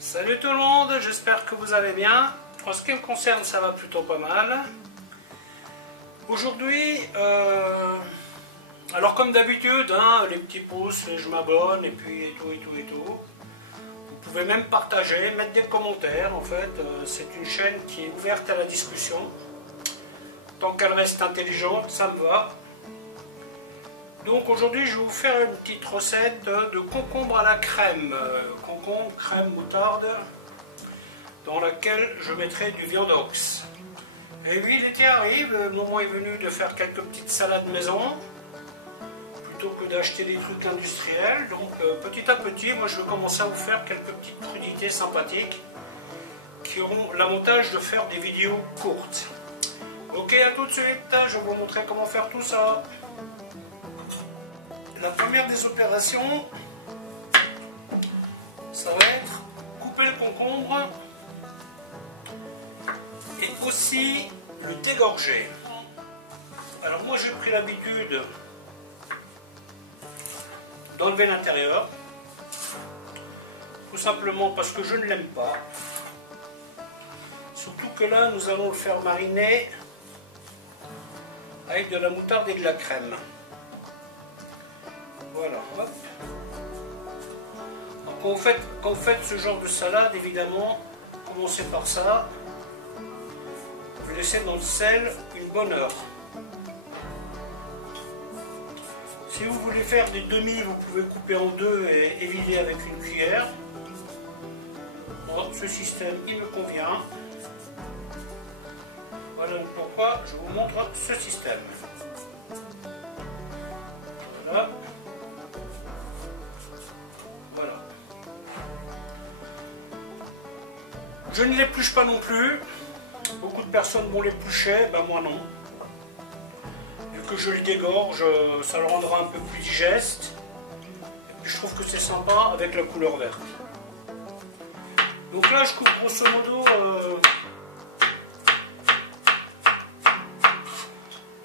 Salut tout le monde, j'espère que vous allez bien. En ce qui me concerne, ça va plutôt pas mal. Aujourd'hui, alors comme d'habitude, hein, les petits pouces, je m'abonne et puis et tout. Vous pouvez même partager, mettre des commentaires. En fait, c'est une chaîne qui est ouverte à la discussion. Tant qu'elle reste intelligente, ça me va. Donc aujourd'hui, je vais vous faire une petite recette de concombre à la crème. Concombre, crème, moutarde, dans laquelle je mettrai du viandox. Et oui, l'été arrive, le moment est venu de faire quelques petites salades maison, plutôt que d'acheter des trucs industriels. Donc petit à petit, moi je vais commencer à vous faire quelques petites crudités sympathiques qui auront l'avantage de faire des vidéos courtes. Ok, à tout de suite, je vais vous montrer comment faire tout ça. La première des opérations, ça va être couper le concombre et aussi le dégorger. Alors moi j'ai pris l'habitude d'enlever l'intérieur, tout simplement parce que je ne l'aime pas. Surtout que là nous allons le faire mariner avec de la moutarde et de la crème. Voilà, hop. Donc, quand vous faites ce genre de salade, évidemment, commencez par ça. Vous laissez dans le sel une bonne heure. Si vous voulez faire des demi, vous pouvez couper en deux et vider avec une cuillère. Bon, ce système, il me convient. Voilà pourquoi je vous montre ce système. Voilà. Je ne l'épluche pas non plus. Beaucoup de personnes vont l'éplucher, ben moi non. Vu que je le dégorge, ça le rendra un peu plus digeste. Et puis je trouve que c'est sympa avec la couleur verte. Donc là je coupe grosso modo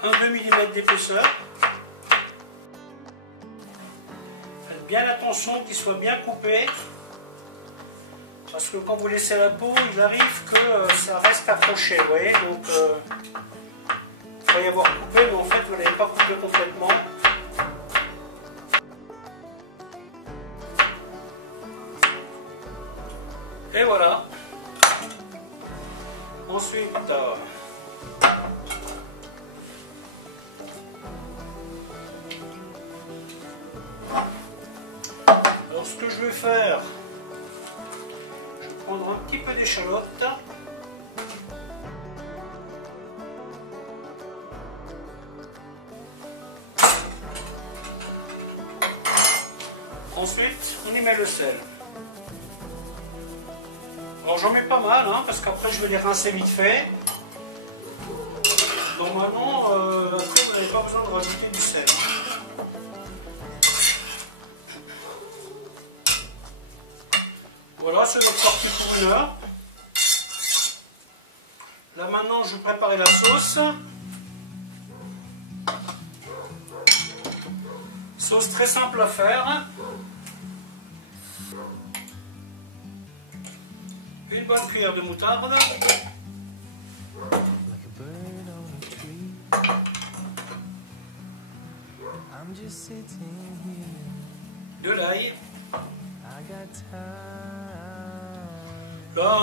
un 2 mm d'épaisseur. Faites bien attention qu'il soit bien coupé. Parce que quand vous laissez la peau, il arrive que ça reste accroché, vous voyez. Donc, il va y avoir coupé, mais en fait, vous ne l'avez pas coupé complètement. Et voilà. Ensuite, alors ce que je vais faire, prendre un petit peu d'échalote. Ensuite, on y met le sel. Alors j'en mets pas mal, hein, parce qu'après je vais les rincer vite fait. Normalement, après vous n'avez pas besoin de rajouter du sel. Voilà, c'est notre parti pour une heure. Là maintenant, je vais préparer la sauce. Sauce très simple à faire. Une bonne cuillère de moutarde. De l'ail. Là,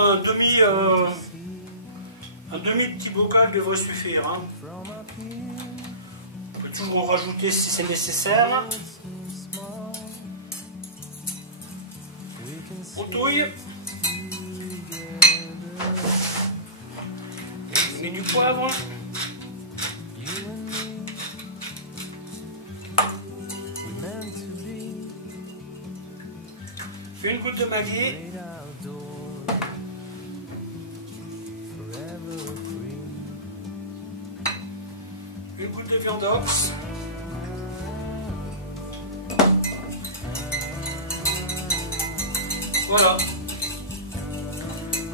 un demi petit bocal devrait suffire. Hein. On peut toujours en rajouter si c'est nécessaire. On touille. On met du poivre. Une goutte de maggi. Une goutte de viandox. Voilà.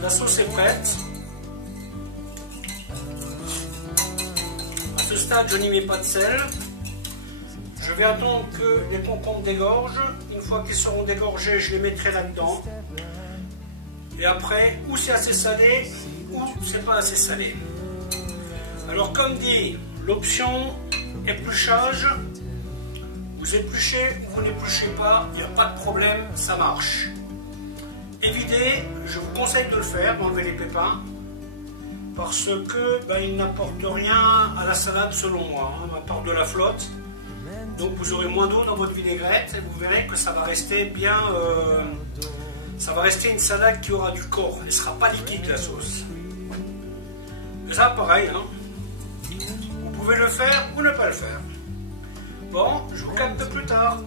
La sauce est prête. À ce stade, je n'y mets pas de sel. Je vais attendre que les concombres dégorgent. Une fois qu'ils seront dégorgés, je les mettrai là-dedans. Et après, ou c'est assez salé, ou c'est pas assez salé. Alors comme dit, l'option épluchage, vous épluchez ou vous n'épluchez pas, il n'y a pas de problème, ça marche. Évider, je vous conseille de le faire, d'enlever les pépins, parce que il n'apporte rien à la salade selon moi, à part de la flotte. Donc vous aurez moins d'eau dans votre vinaigrette et vous verrez que ça va rester bien, ça va rester une salade qui aura du corps, elle ne sera pas liquide la sauce. Et ça pareil, hein. Vous pouvez le faire ou ne pas le faire. Bon, je vous capte plus tard.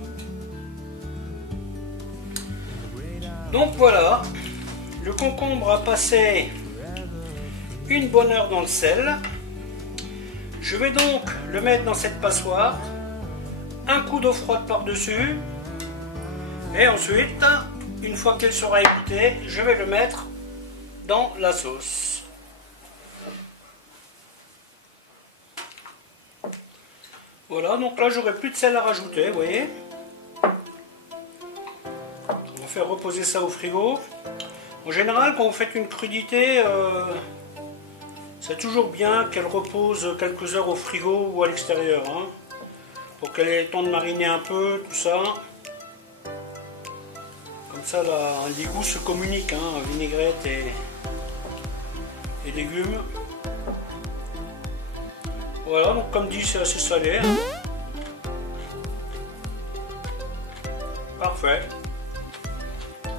Donc voilà, le concombre a passé une bonne heure dans le sel. Je vais donc le mettre dans cette passoire, un coup d'eau froide par-dessus, et ensuite, une fois qu'elle sera égouttée, je vais le mettre dans la sauce. Voilà, donc là j'aurai plus de sel à rajouter, vous voyez. On va faire reposer ça au frigo. En général, quand vous faites une crudité, c'est toujours bien qu'elle repose quelques heures au frigo ou à l'extérieur, hein, pour qu'elle ait le temps de mariner un peu, tout ça. Comme ça, les goûts se communiquent, hein, vinaigrette et légumes. Voilà, donc comme dit, c'est assez salé. Hein. Parfait.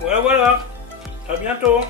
Voilà, voilà. À bientôt.